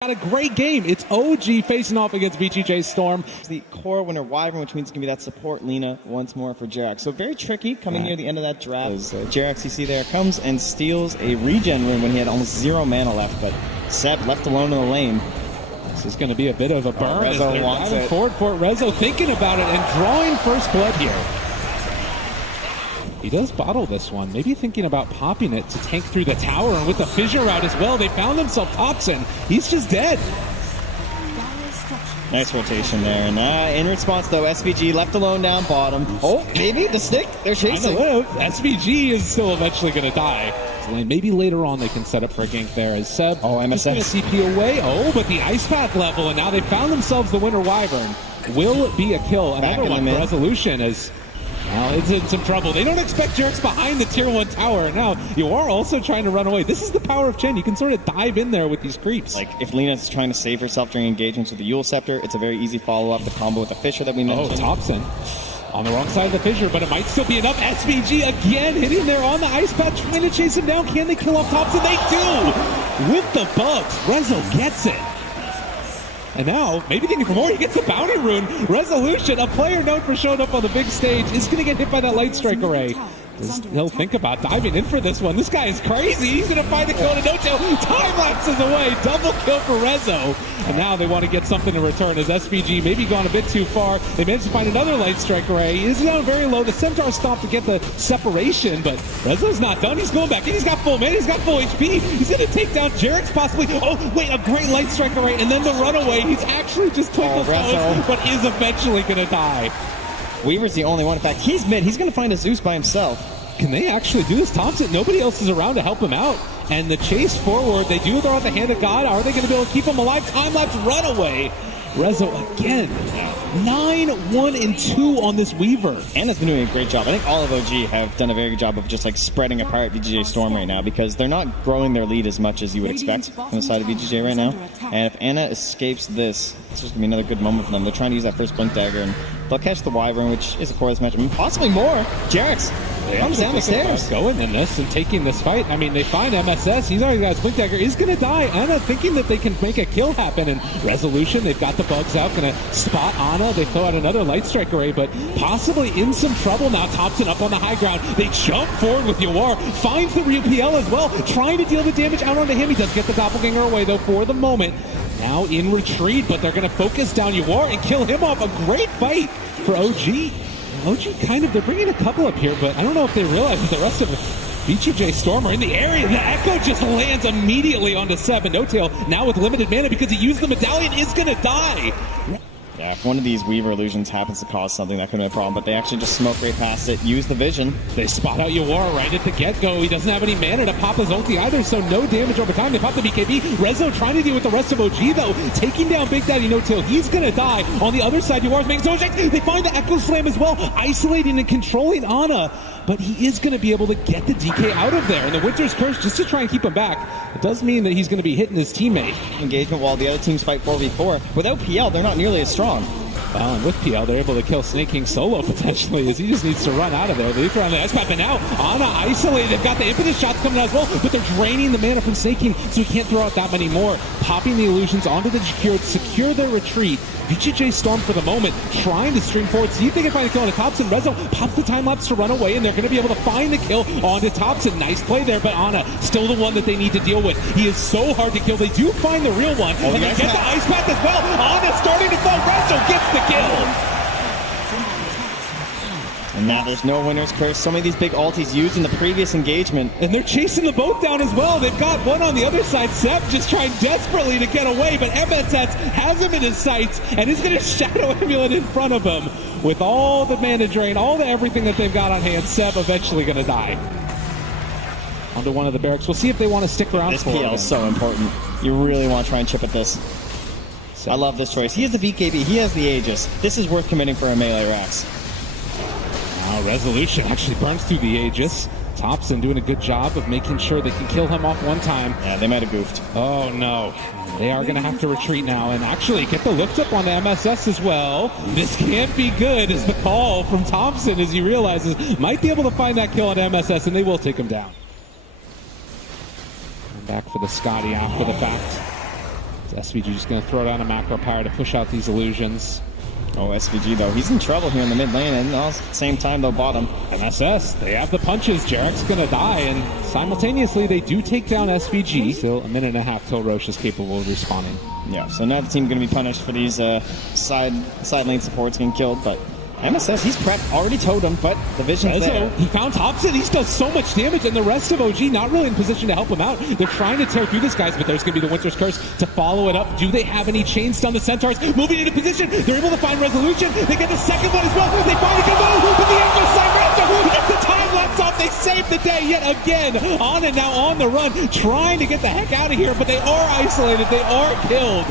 Got a great game. It's OG facing off against VGJ Storm. It's the core winner Wyvern, which means it's going to be that support Lina once more for Jerax. So very tricky coming near the end of that draft. Jerax, you see there, comes and steals a regen rune when he had almost 0 mana left, but Seb left alone in the lane. This is going to be a bit of a burn. Rezo wants it. Forward for it. Rezo thinking about it and drawing first blood here. He does bottle this one, maybe thinking about popping it to tank through the tower, and with the fissure out as well, they found themselves Thompson. He's just dead. Nice rotation there, and in response though, SVG left alone down bottom. Oh, maybe the stick, they're chasing. SVG is still eventually going to die. Maybe later on they can set up for a gank there as Seb. Oh, MSS. CP away. Oh, but the ice path level, and now they found themselves the winner Wyvern. Will be a kill. Another one for Resolution as now it's in some trouble. They don't expect Jerax behind the tier 1 tower. And now you are also trying to run away. This is the power of Chen. You can sort of dive in there with these creeps. Like if Lina's trying to save herself during engagements with the Yule Scepter, it's a very easy follow-up. The combo with the Fissure that we mentioned. Oh, Thompson on the wrong side of the Fissure, but it might still be enough. SVG again hitting there on the ice path, trying to chase him down. Can they kill off Thompson? They do! With the bugs, Rezo gets it. And now, maybe thinking for more, he gets the bounty rune. Resolution, a player known for showing up on the big stage, is going to get hit by that light strike array. He'll think about diving in for this one. This guy is crazy. He's going to find the kill to no-tail. Time lapses away. Double kill for Rezo. And now they want to get something in return as SVG maybe gone a bit too far. They managed to find another light strike array. He's down very low. The Centaur stopped to get the separation, but Rezo's not done. He's going back in. He's got full mana. He's got full HP. He's going to take down Jerax possibly. Oh, wait, a great light strike array. And then the runaway. He's actually just twinkle toes, but is eventually going to die. Weaver's the only one. In fact, he's mid. He's going to find a Zeus by himself. Can they actually do this? Thompson, nobody else is around to help him out. And the chase forward, they do throw out the hand of God. Are they going to be able to keep him alive? Time lapse runaway. Rezo again. 9-1-2 on this Weaver. Anna's been doing a great job. I think all of OG have done a very good job of just like spreading apart VGJ Storm right now because they're not growing their lead as much as you would expect from the side of VGJ right now. And if Anna escapes this, it's just going to be another good moment for them. They're trying to use that first Blink Dagger and they'll catch the Wyvern, which is a core of this match. I mean, possibly more. Jerax comes down the stairs. Going in this and taking this fight. I mean, they find MSS. He's already got his Blink Dagger. He's going to die. Anna thinking that they can make a kill happen. And Resolution, they've got the bugs out. Going to spot Anna. They throw out another light strike array, but possibly in some trouble now. Thompson up on the high ground. They jump forward with Yawar. Finds the RPL as well. Trying to deal the damage out onto him. He does get the Doppelganger away, though, for the moment. Now in retreat, but they're going to focus down Yawar and kill him off. A great fight for OG. OG kind of, they're bringing a couple up here, but I don't know if they realize that the rest of VGJ Storm are in the area. The Echo just lands immediately onto Seb, and No-Tail now with limited mana because he used the medallion is going to die. Yeah, if one of these Weaver illusions happens to cause something, that could be a problem, but they actually just smoke right past it, use the vision. They spot out Yawar right at the get-go. He doesn't have any mana to pop his ulti either, so no damage over time. They pop the BKB. Rezo trying to deal with the rest of OG, though. Taking down Big Daddy No-Tail. He's going to die. On the other side, Yawar's making so much. They find the Echo Slam as well, isolating and controlling Ana. But he is going to be able to get the DK out of there. And the Winter's Curse, just to try and keep him back, it does mean that he's going to be hitting his teammate. Engagement while the other teams fight 4v4. Without PL, they're not nearly as strong. Well, and with PL, they're able to kill Snake King solo potentially as he just needs to run out of there. They throw on the ice path, and now Ana isolated. They've got the impetus shots coming out as well, but they're draining the mana from Snake King, so he can't throw out that many more. Popping the illusions onto the Jakir to secure their retreat. VGJ Storm for the moment, trying to stream forward, see if they can find a kill on Thompson. Rezo pops the time lapse to run away, and they're going to be able to find the kill onto Thompson. Nice play there, but Ana still the one that they need to deal with. He is so hard to kill. They do find the real one, and they get the ice path as well. Ana starting to fall. Rezo gets the kill. And now there's no Winner's Curse. So many of these big ultis used in the previous engagement. And they're chasing the boat down as well. They've got one on the other side. Seb just trying desperately to get away, but MSS has him in his sights and is going to Shadow Amulet in front of him. With all the mana drain, all the everything that they've got on hand, Seb eventually going to die. Onto one of the barracks. We'll see if they want to stick around. This PL is so important. You really want to try and chip at this. I love this choice. He has the BKB. He has the Aegis. This is worth committing for a melee Rax. Now Resolution actually burns through the Aegis. Thompson doing a good job of making sure they can kill him off one time. Yeah, they might have goofed. Oh no. They are going to have to retreat now and actually get the lift up on the MSS as well. This can't be good is the call from Thompson as he realizes might be able to find that kill on MSS, and they will take him down. Back for the Scotty after the fact. SVG just going to throw down a macro power to push out these illusions. Oh, SVG, though. He's in trouble here in the mid lane, and at the same time, they'll bottom. MSS, they have the punches. Jarek's going to die, and simultaneously, they do take down SVG. Still a minute and a half till Roche is capable of responding. Yeah, so now the team going to be punished for these side lane supports getting killed, but MSS, he's prepped, already totem, but the vision's there. He found Thompson. He does so much damage, and the rest of OG not really in position to help him out. They're trying to tear through this, guys, but there's going to be the Winter's Curse to follow it up. Do they have any chains down the Centaurs? Moving into position. They're able to find resolution. They get the second one as well. They find a good move, but the angle side Ransom gets the time lapse off. They save the day yet again. On and now on the run, trying to get the heck out of here, but they are isolated. They are killed.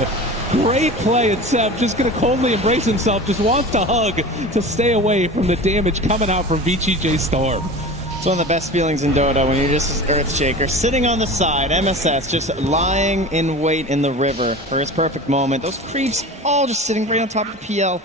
Great play, and Seb just going to coldly embrace himself, just wants to hug to stay away from the damage coming out from VGJ Storm. It's one of the best feelings in Dota when you're just an Earthshaker sitting on the side, MSS just lying in wait in the river for his perfect moment. Those creeps all just sitting right on top of the PL.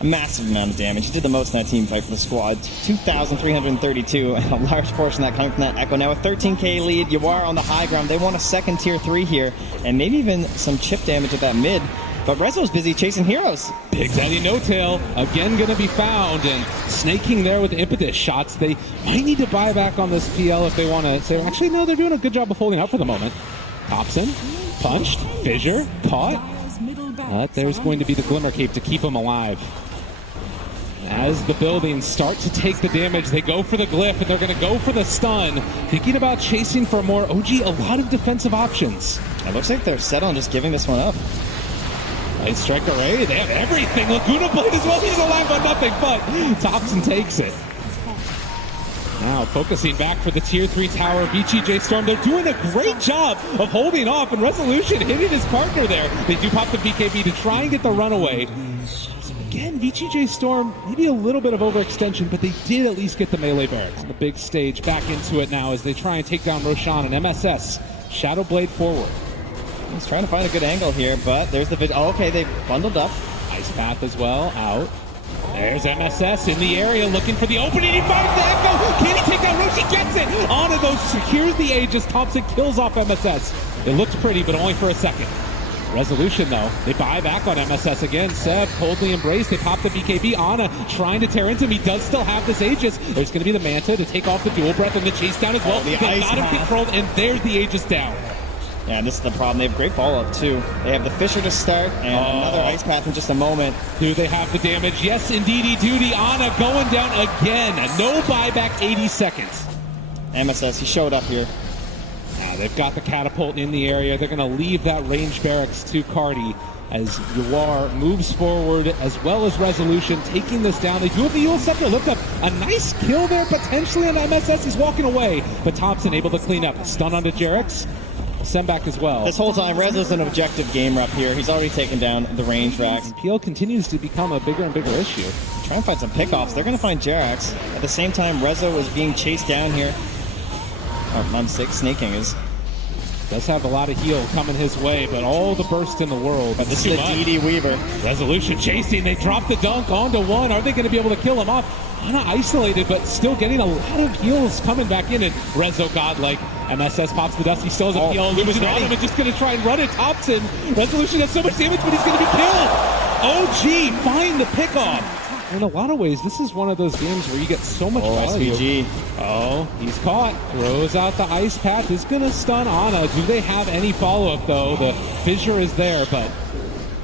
A massive amount of damage. He did the most in that team fight for the squad. 2,332, and a large portion of that coming from that Echo. Now a 13k lead, you are on the high ground. They want a second tier 3 here, and maybe even some chip damage at that mid. But Rezo's busy chasing heroes. Big Daddy No Tail again going to be found, and snaking there with the impetus shots. They might need to buy back on this PL if they want to say, actually, no, they're doing a good job of holding out for the moment. Thompson, punched, fissure, caught. But there's going to be the Glimmer Cape to keep him alive. As the buildings start to take the damage, they go for the glyph, and they're going to go for the stun. Thinking about chasing for more. OG, a lot of defensive options. It looks like they're set on just giving this one up. Light Strike Array, they have everything. Laguna Blade as well, he's alive on nothing, but Thompson takes it. Now focusing back for the tier 3 tower, VGJ Storm. They're doing a great job of holding off, and Resolution hitting his partner there. They do pop the BKB to try and get the runaway. Again, VGJ Storm, maybe a little bit of overextension, but they did at least get the melee barracks. The big stage back into it now as they try and take down Roshan and MSS. Shadow Blade forward. He's trying to find a good angle here, but there's the oh, okay, they bundled up. Ice Path as well, out. There's MSS in the area looking for the opening. He finds the Echo. Can he take down Roche? He gets it. On to those, secures the Aegis. Thompson kills off MSS. It looked pretty, but only for a second. Resolution, though. They buy back on MSS again. Seb coldly embraced. They pop the BKB. Ana trying to tear into him. He does still have this Aegis. There's going to be the Manta to take off the dual breath and the chase down as well. They got him controlled, and there's the Aegis down. Yeah, this is the problem. They have great follow-up, too. They have the Fissure to start, and another Ice Path in just a moment. Do they have the damage? Yes, indeedy duty. Ana going down again. No buyback, 80 seconds. MSS, he showed up here. Now they've got the catapult in the area. They're going to leave that range barracks to Cardi as Yuar moves forward, as well as Resolution, taking this down. They do have the Yule Scepter lift up. A nice kill there, potentially on MSS. He's walking away, but Thompson able to clean up. Stun onto Jarek's. Send back as well. This whole time, Rezo's an objective game rep here. He's already taken down the range racks. PL continues to become a bigger and bigger issue. Try and find some pickoffs. They're going to find Jarek's. At the same time, Rezo is being chased down here. Oh, I'm sick. Snaking is. Does have a lot of heal coming his way, but all the burst in the world. But this is the DD Weaver. Resolution chasing. They drop the dunk onto one. Are they going to be able to kill him off? Ana isolated, but still getting a lot of heals coming back in. And Rezo godlike. MSS pops the dust. He still has a PL illusion on him and just going to try and run it. Thompson. Resolution has so much damage, but he's going to be killed. OG find the pickoff. In a lot of ways, this is one of those games where you get so much value. SVG. Oh, he's caught. Throws out the Ice Path. Is going to stun Ana. Do they have any follow-up, though? The fissure is there, but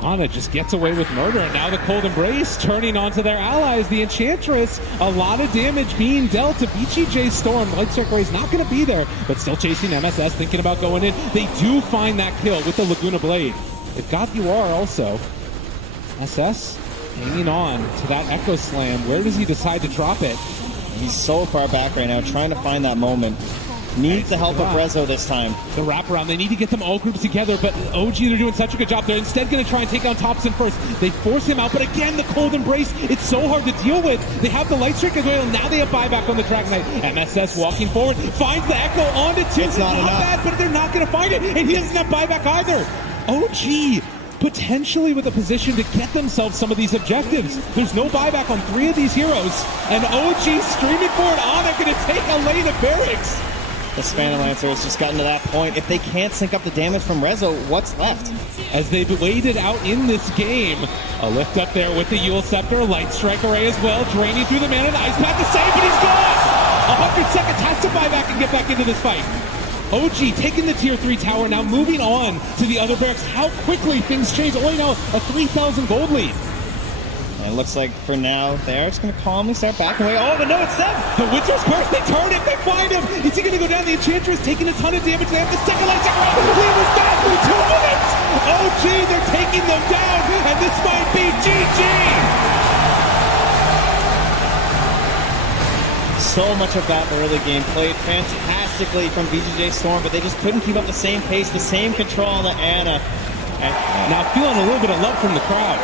Ana just gets away with murder. And now the Cold Embrace turning onto their allies. The Enchantress. A lot of damage being dealt to VGJ Storm. Light Strike Ray is not going to be there, but still chasing MSS, thinking about going in. They do find that kill with the Laguna Blade. They've got UR also. SS hanging on to that Echo Slam. Where does he decide to drop it? He's so far back right now, trying to find that moment. Needs the help of Rezo this time. The wraparound, they need to get them all grouped together, but OG, they're doing such a good job. They're instead going to try and take down Thompson first. They force him out, but again, the Cold Embrace, it's so hard to deal with. They have the Light Strike as well, now they have buyback on the Dragon Knight. MSS walking forward, finds the Echo onto two. It's not enough. Bad, but they're not going to find it, and he doesn't have buyback either. OG potentially with a position to get themselves some of these objectives. There's no buyback on 3 of these heroes, and OG streaming forward. Ana going to take a lane of barracks. This Phantom Lancer has just gotten to that point. If they can't sync up the damage from Rezo, what's left? As they've waited out in this game, a lift up there with the Yule Scepter, Light Strike Array as well, draining through the mana, the Ice Pack to save, but he's gone! 100 seconds, has to buy back and get back into this fight. OG taking the tier 3 tower, now moving on to the other barracks. How quickly things change. Only now a 3,000 gold lead. And it looks like for now, they're just going to calmly start backing away. Oh, but no, it's Seb! The Winter's Curse, they turn it, they find him! Is he going to go down? The Enchantress taking a ton of damage. They have the second Light Strike Array. Leader's down for 2 minutes! OG, they're taking them down, and this might be GG! So much of that early game played fantastically from VGJ Storm, but they just couldn't keep up the same pace, the same control on the Ana. Now feeling a little bit of love from the crowd.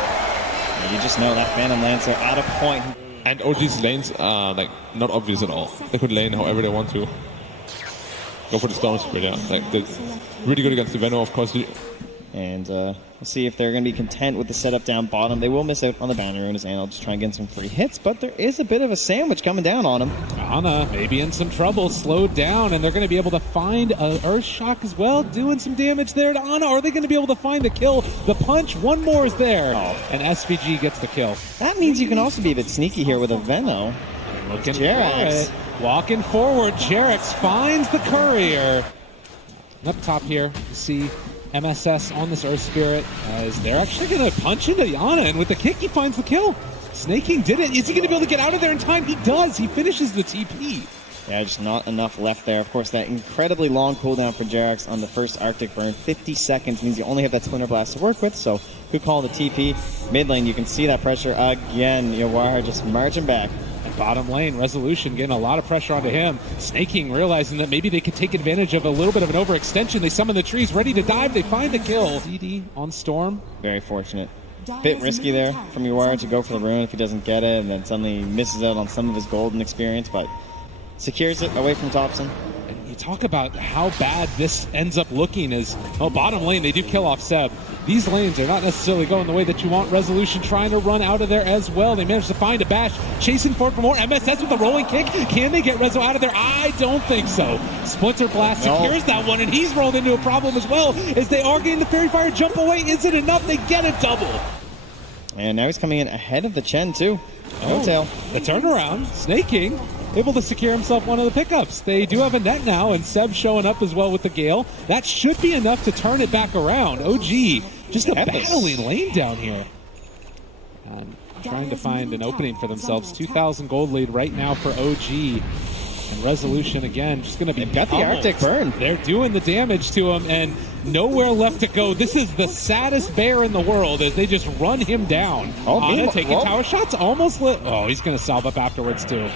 You just know that Phantom Lancer at a point. And OG's lanes are like not obvious at all. They could lane however they want to. Go for the Storm Spirit, yeah. Like they're really good against the Venom, of course. And we'll see if they're going to be content with the setup down bottom. They will miss out on the Bounty Rune as Ana will just try and get some free hits, but there is a bit of a sandwich coming down on him. Ana maybe in some trouble, slowed down, and they're going to be able to find an Earth Shock as well, doing some damage there to Ana. Are they going to be able to find the kill? The punch, one more is there, and SVG gets the kill. That means you can also be a bit sneaky here with a Veno. Looking Jerax. for it. Walking forward, Jerax finds the courier. Up top here, you see MSS on this Earth Spirit as they're actually going to punch into Ana, and with the kick he finds the kill. Snaking did it. Is he going to be able to get out of there in time? He does. He finishes the TP. Yeah, just not enough left there. Of course, that incredibly long cooldown for Jerax on the first Arctic burn. 50 seconds means you only have that Splinter Blast to work with, so good call the TP. Mid lane, you can see that pressure again. Yawar just marching back. And bottom lane, Resolution getting a lot of pressure onto him. Snaking, realizing that maybe they could take advantage of a little bit of an overextension. They summon the trees, ready to dive. They find the kill. DD on Storm. Very fortunate. Bit risky there from Yawar to go for the rune if he doesn't get it, and then suddenly misses out on some of his golden experience, but secures it away from Thompson. And you talk about how bad this ends up looking as, bottom lane, they do kill off Seb. These lanes are not necessarily going the way that you want. Resolution trying to run out of there as well. They managed to find a bash, chasing forward for more. MSS with the rolling kick. Can they get Rezo out of there? I don't think so. Splinter Blast secures that one, and he's rolled into a problem as well as they are getting the Fairy Fire jump away. Is it enough? They get a double. And now he's coming in ahead of the Chen too. No tail. The turnaround. Snaking able to secure himself one of the pickups. They do have a net now, and Seb showing up as well with the Gale. That should be enough to turn it back around. OG just a battling lane down here. Trying to find an opening for themselves. 2,000 gold lead right now for OG. And Resolution again, just going to be got the Arctic burn. They're doing the damage to him, and nowhere left to go. This is the saddest bear in the world as they just run him down. Ana taking tower shots, almost lit. Oh, he's going to salve up afterwards too.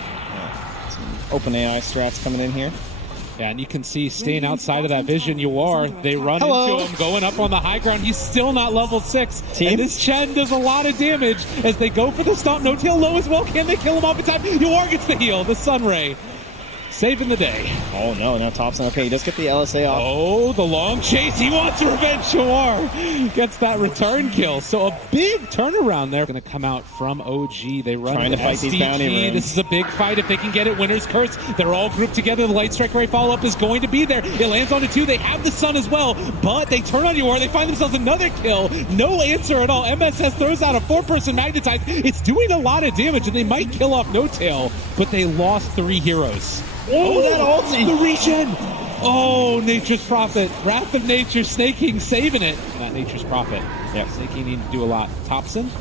Open AI strats coming in here. Yeah, and you can see staying outside of that vision, they run into him, going up on the high ground. He's still not level 6. And this Chen does a lot of damage as they go for the stomp. No tail low as well. Can they kill him off in time? Yawar gets the heal, the Sunray. Saving the day. Oh no, now Thompson. Okay, he does get the LSA off. Oh, the long chase. He wants revenge. Yawar gets that return kill. So a big turnaround there. Going to come out from OG. They run trying to fight these bounty runes. This is a big fight if they can get it. Winner's Curse. They're all grouped together. The Light Strike Array follow-up is going to be there. It lands onto 2. They have the Sun as well, but they turn on Yawar. They find themselves another kill. No answer at all. MSS throws out a 4-person Magnetize. It's doing a lot of damage, and they might kill off No Tail, but they lost 3 heroes. Oh, that ulti! The regen! Oh, Nature's Prophet. Wrath of Nature, Snaking, saving it. Not Nature's Prophet. Yep. Snaking need to do a lot. Thompson,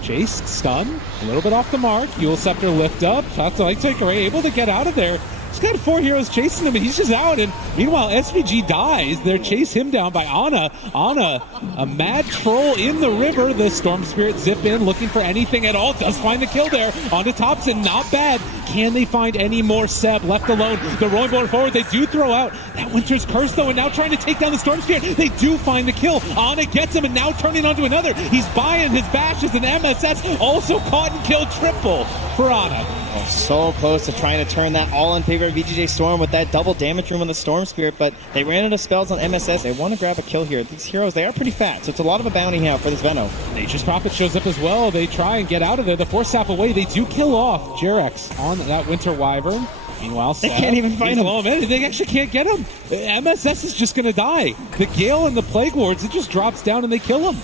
chase, stun, a little bit off the mark. Yule Scepter lift up. Shots to Light Strike Array, able to get out of there. He's got 4 heroes chasing him, and he's just out. And meanwhile, SVG dies. They chase him down by Ana. Ana, a mad troll in the river. The Storm Spirit zip in, looking for anything at all. Does find the kill there. Onto Thompson, not bad. Can they find any more Seb left alone? The rolling board forward, they do throw out that Winter's Curse, though, and now trying to take down the Storm Spirit. They do find the kill. Ana gets him, and now turning onto another. He's buying his bashes, and MSS also caught and killed triple for Ana. Oh, so close to trying to turn that all in favor of VGJ Storm with that double damage room on the Storm Spirit, but they ran out of spells on MSS. They want to grab a kill here. These heroes, they are pretty fat, so it's a lot of a bounty now for this Veno. Nature's Prophet shows up as well. They try and get out of there. The Force Staff away. They do kill off Jerax on that Winter Wyvern. Meanwhile, they can't even find him. They actually can't get him. MSS is just going to die. The Gale and the Plague Wards, it just drops down and they kill him.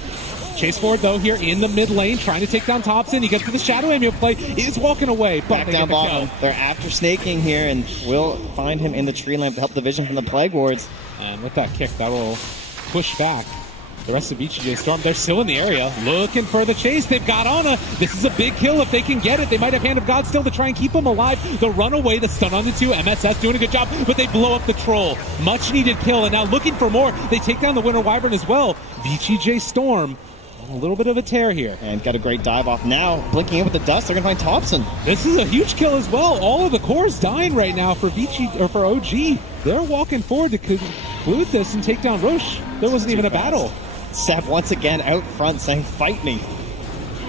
Chase forward, though, here in the mid lane, trying to take down Thompson. He gets to the Shadow Amulet play, is walking away, but back down bottom. They're after snaking here and will find him in the tree lamp to help the vision from the Plague Wards. And with that kick, that will push back the rest of VGJ Storm. They're still in the area, looking for the chase. They've got Ana. This is a big kill if they can get it. They might have Hand of God still to try and keep him alive. The runaway, the stun on the 2. MSS doing a good job, but they blow up the Troll. Much needed kill, and now looking for more. They take down the Winter Wyvern as well. VGJ Storm, a little bit of a tear here. And got a great dive off now. Blinking in with the dust, they're going to find Thompson. This is a huge kill as well. All of the cores dying right now for for OG. They're walking forward to conclude this and take down Roche. There wasn't even a battle. Seb once again out front saying, fight me.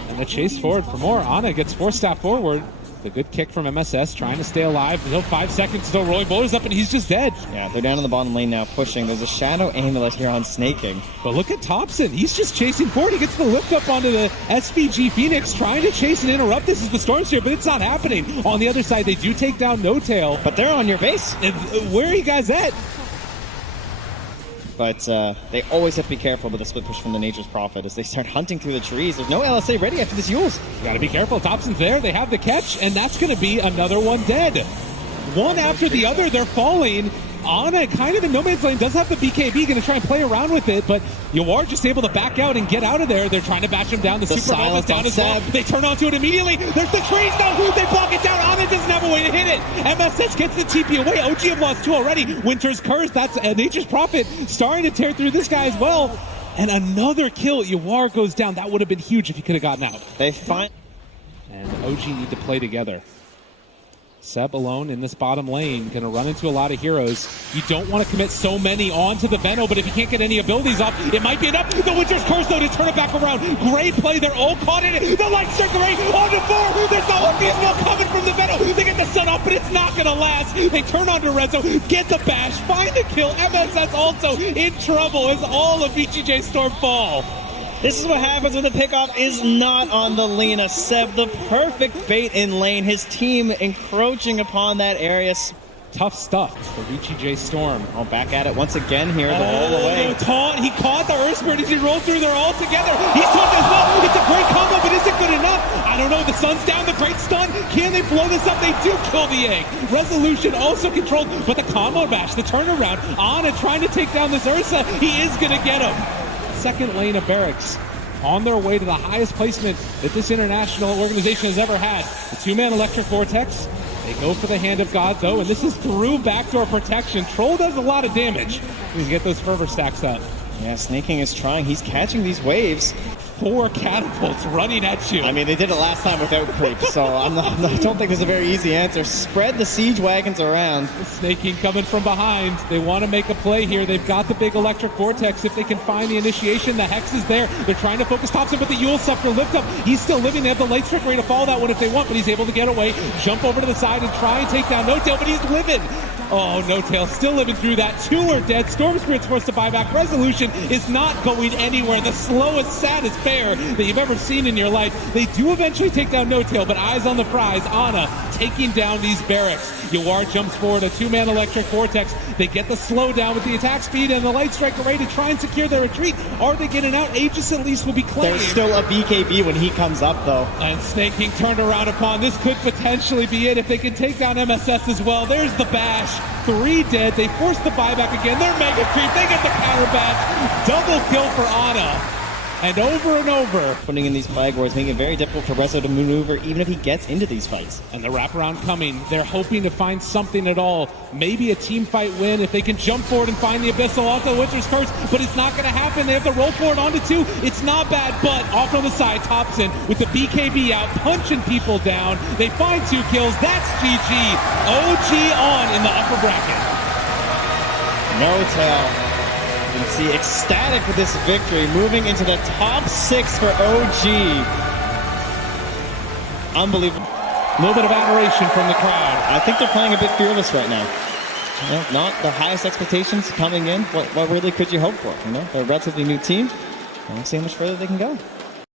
And the chase forward for more. Ana gets 4-stop forward. The good kick from MSS, trying to stay alive. Still 5 seconds, still rolling boulders up, and he's just dead. Yeah, they're down in the bottom lane now, pushing. There's a Shadow Amulet here on snaking. But look at Thompson. He's just chasing forward. He gets the lift up onto the SVG Phoenix, trying to chase and interrupt. This is the Storm Sphere, but it's not happening. On the other side, they do take down No Tail. But they're on your base. And where are you guys at? But they always have to be careful with the split push from the Nature's Prophet as they start hunting through the trees. There's no LSA ready after this Yules. Gotta be careful. Thompson's there. They have the catch, and that's gonna be another one dead. One after the other, they're falling. Ana, kind of in no man's lane, does have the BKB, going to try and play around with it, but Yawar just able to back out and get out of there. They're trying to bash him down. The Supernova's down as well. They turn onto it immediately. There's the trees, though. They block it down. Ana doesn't have a way to hit it. MSS gets the TP away. OG have lost 2 already. Winter's Curse, that's Nature's Prophet, starting to tear through this guy as well. And another kill. Yawar goes down. That would have been huge if he could have gotten out. They find... And OG need to play together. Seb alone in this bottom lane, gonna run into a lot of heroes. You don't want to commit so many onto the Veno, but if you can't get any abilities off, it might be enough. The Winter's Curse, though, to turn it back around. Great play, they're all caught in it. The Light Strike Array on the 4. There's no abysmal coming from the Veno. They get the sun off, but it's not gonna last. They turn onto Rezo, get the bash, find the kill. MSS also in trouble as all of VGJ Storm fall. This is what happens when the pickoff is not on the Lina. Seb, the perfect bait in lane. His team encroaching upon that area. Tough stuff for VGJ Storm. Oh, back at it once again here. The roll away. Taunt. He caught the Earth Spirit as he rolled through. They're all together. He's taunted as well. It's a great combo, but is it good enough? I don't know. The sun's down. The great stun. Can they blow this up? They do kill the egg. Resolution also controlled, but the combo bash, the turnaround. Ana trying to take down this Ursa. He is going to get him. Second lane of barracks on their way to the highest placement that this international organization has ever had. The 2-man Electric Vortex. They go for the Hand of God, though, and this is through backdoor protection. Troll does a lot of damage. He's get those fervor stacks up. Yeah, Snaking is trying. He's catching these waves. 4 catapults running at you. I mean, they did it last time without creep, so I don't think there's a very easy answer. Spread the siege wagons around. Snaking coming from behind. They want to make a play here. They've got the big Electric Vortex. If they can find the initiation, the Hex is there. They're trying to focus Thompson, but the Yule Scepter lift up. He's still living. They have the Light Strike ready to follow that one if they want, but he's able to get away, jump over to the side, and try and take down No Tail, but he's living. Oh, No Tail still living through that. 2 are dead. Storm Spirit's forced to buy back. Resolution is not going anywhere. The slowest, saddest bear that you've ever seen in your life. They do eventually take down No Tail, but eyes on the prize. Ana taking down these barracks. Yawar jumps forward, a 2-man Electric Vortex. They get the slowdown with the attack speed and the Light Strike Array to try and secure their retreat. Are they getting out? Aegis at least will be claimed. There's still a BKB when he comes up, though. And Snaking turned around upon. This could potentially be it if they can take down MSS as well. There's the bash. 3 dead. They force the buyback again. They're mega creep. They get the counter bash. Double kill for Ana. And over, putting in these flag wars, making it very difficult for Rezo to maneuver, even if he gets into these fights. And the wraparound coming. They're hoping to find something at all. Maybe a team fight win if they can jump forward and find the Abyssal onto the Winter's Curse, but it's not going to happen. They have to roll forward onto 2. It's not bad, but off on the side, Thompson with the BKB out, punching people down. They find 2 kills. That's GG. OG on in the upper bracket. No Tail. You can see ecstatic with this victory, moving into the top 6 for OG. Unbelievable. A little bit of admiration from the crowd. I think they're playing a bit fearless right now. You know, not the highest expectations coming in. What really could you hope for? You know, they're a relatively new team. We'll see how much further they can go.